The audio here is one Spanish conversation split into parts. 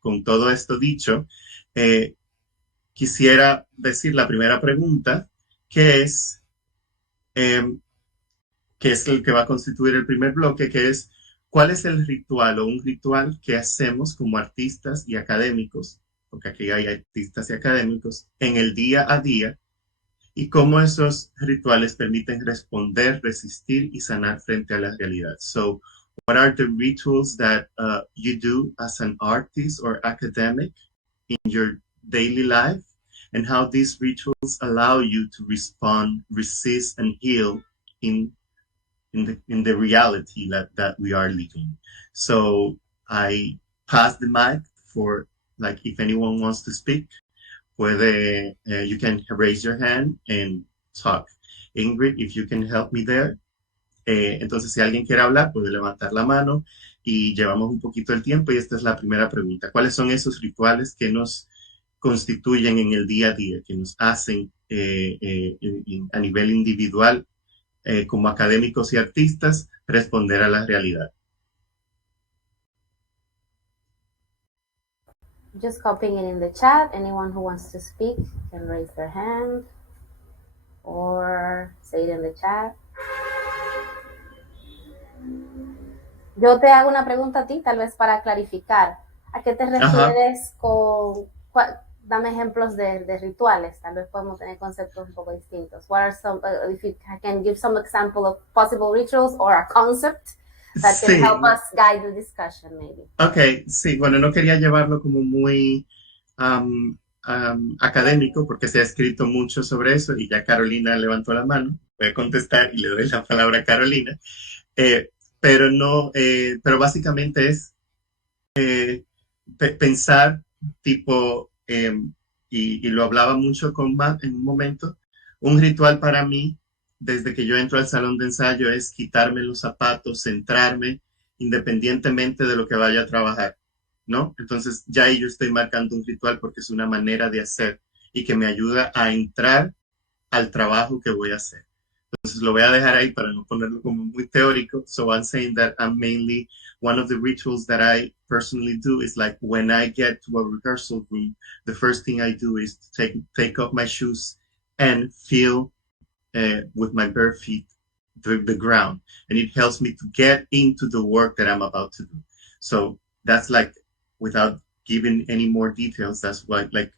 con todo esto dicho, quisiera decir la primera pregunta, que es, eh, que es el que va a constituir el primer bloque, que es, ¿cuál es el ritual o un ritual que hacemos como artistas y académicos, porque aquí hay artistas y académicos, en el día a día, y cómo esos rituales permiten responder, resistir y sanar frente a la realidad? So, what are the rituals that you do as an artist or academic in your daily life, and how these rituals allow you to respond, resist, and heal in the reality that we are living? So I pass the mic for, like, if anyone wants to speak, puede, you can raise your hand and talk. Ingrid, if you can help me there. Entonces, si alguien quiere hablar, puede levantar la mano y llevamos un poquito el tiempo, y esta es la primera pregunta. ¿Cuáles son esos rituales que nos constituyen en el día a día, que nos hacen a nivel individual, como académicos y artistas, responder a la realidad? Just copying it in the chat. Anyone who wants to speak can raise their hand or say it in the chat. Yo te hago una pregunta a ti, tal vez para clarificar. ¿A qué te refieres con... Dame ejemplos de rituales. Tal vez podemos tener conceptos un poco distintos. What are some, if you can give some example of possible rituals or a concept that can help us guide the discussion, maybe. Ok, sí, bueno, no quería llevarlo como muy académico, porque se ha escrito mucho sobre eso, y ya Carolina levantó la mano. Voy a contestar y le doy la palabra a Carolina. Pero no, pero básicamente es pensar tipo, y lo hablaba mucho con Matt en un momento, un ritual para mí, desde que yo entro al salón de ensayo, es quitarme los zapatos, centrarme, independientemente de lo que vaya a trabajar, ¿no? Entonces ya ahí yo estoy marcando un ritual, porque es una manera de hacer y que me ayuda a entrar al trabajo que voy a hacer. Entonces lo voy a dejar ahí para no ponerlo como muy teórico. So I'm saying that I'm mainly, one of the rituals that I personally do is, like, when I get to a rehearsal room, the first thing I do is to take off my shoes and feel with my bare feet the ground. And it helps me to get into the work that I'm about to do. So that's, like, without giving any more details, that's what, like,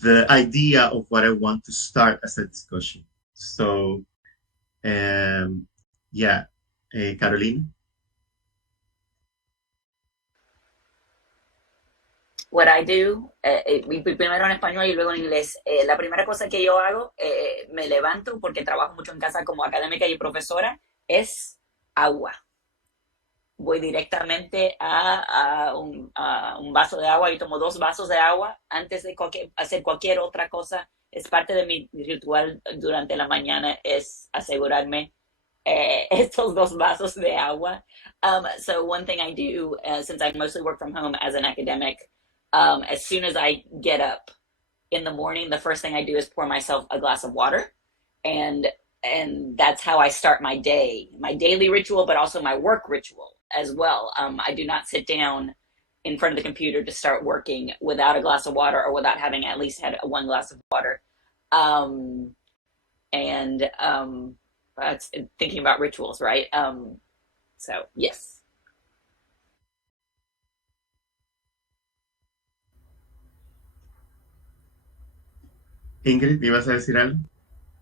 the idea of what I want to start as a discussion. So, yeah, Carolina. What I do, primero en español y luego en inglés. La primera cosa que yo hago, me levanto porque trabajo mucho en casa como académica y profesora, es agua. Voy directamente a un vaso de agua y tomo 2 vasos de agua antes de hacer cualquier otra cosa. Es parte de mi ritual durante la mañana, es asegurarme estos 2 vasos de agua. So one thing I do, since I mostly work from home as an academic, as soon as I get up in the morning, the first thing I do is pour myself a glass of water. And that's how I start my day, my daily ritual, but also my work ritual as well. I do not sit down in front of the computer to start working without a glass of water, or without having at least had 1 glass of water. That's thinking about rituals, right? So, yes. Ingrid, ¿ibas a decir algo?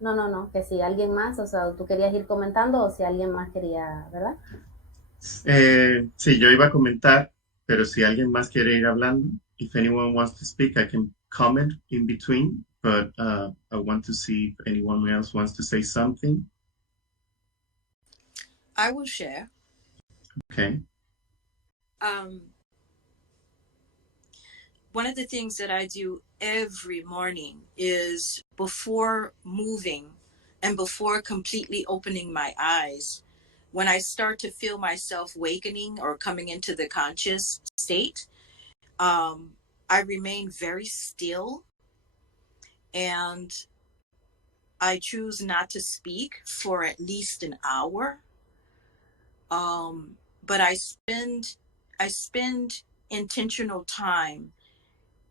No, que si alguien más, o sea, tú querías ir comentando, o si alguien más quería, ¿verdad? Sí, yo iba a comentar, pero si alguien más quiere ir hablando, if anyone wants to speak, I can comment in between, but I want to see if anyone else wants to say something. I will share. Okay. One of the things that I do every morning is, before moving and before completely opening my eyes, when I start to feel myself wakening or coming into the conscious state, I remain very still, and I choose not to speak for at least an hour. But I spend intentional time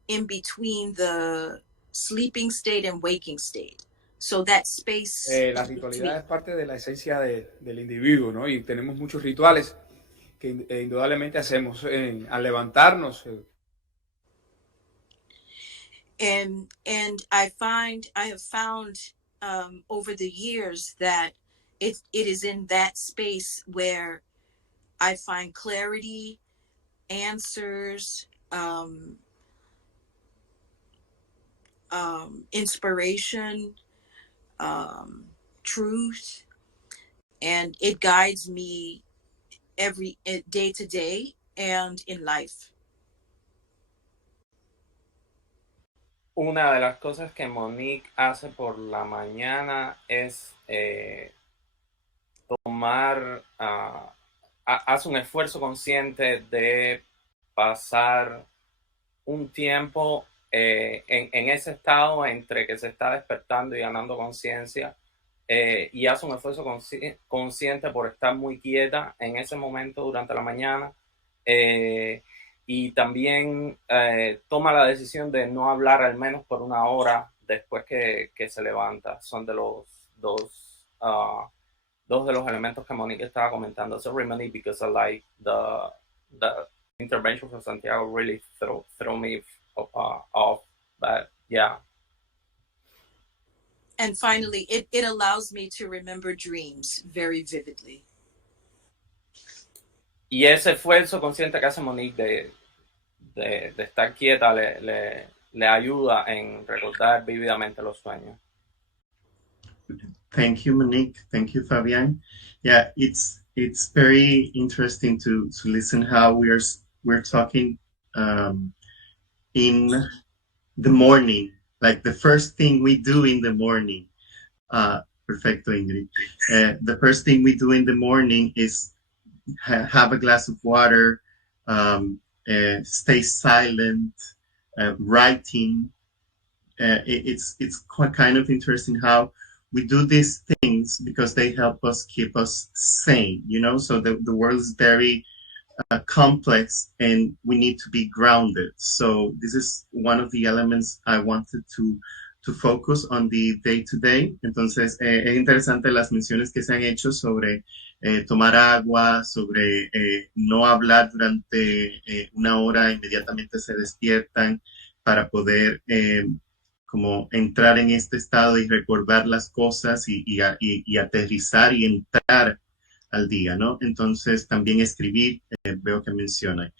in between the sleeping state and waking state. So that space. La ritualidad es parte de la esencia del individuo, ¿no? Y tenemos muchos rituales que indudablemente hacemos al levantarnos. And I have found over the years that it is in that space where I find clarity, answers, inspiration, truth, and it guides me every day to day and in life. Una de las cosas que Monique hace por la mañana es hace un esfuerzo consciente de pasar un tiempo en ese estado entre que se está despertando y ganando conciencia, y hace un esfuerzo consciente por estar muy quieta en ese momento durante la mañana, y también toma la decisión de no hablar al menos por una hora después que se levanta. Son de los dos de los elementos que Monique estaba comentando. So Monique, because I like the intervention from Santiago really throw me off, but yeah. And finally, it allows me to remember dreams very vividly. Y ese esfuerzo consciente que hace Monique de estar quieta le ayuda en recordar vívidamente los sueños. Thank you, Monique. Thank you, Fabian. Yeah, it's very interesting to listen how we're talking in the morning, like the first thing we do in the morning. Perfecto, Ingrid. The first thing we do in the morning is have a glass of water, stay silent, writing. It's quite kind of interesting how we do these things because they help us keep us sane, you know? So the world is very complex and we need to be grounded. So this is one of the elements I wanted to focus on the day-to-day. Entonces, es interesante las menciones que se han hecho sobre tomar agua, sobre no hablar durante una hora, inmediatamente se despiertan para poder como entrar en este estado y recordar las cosas y aterrizar y entrar al día, ¿no? Entonces, también escribir, veo que menciona.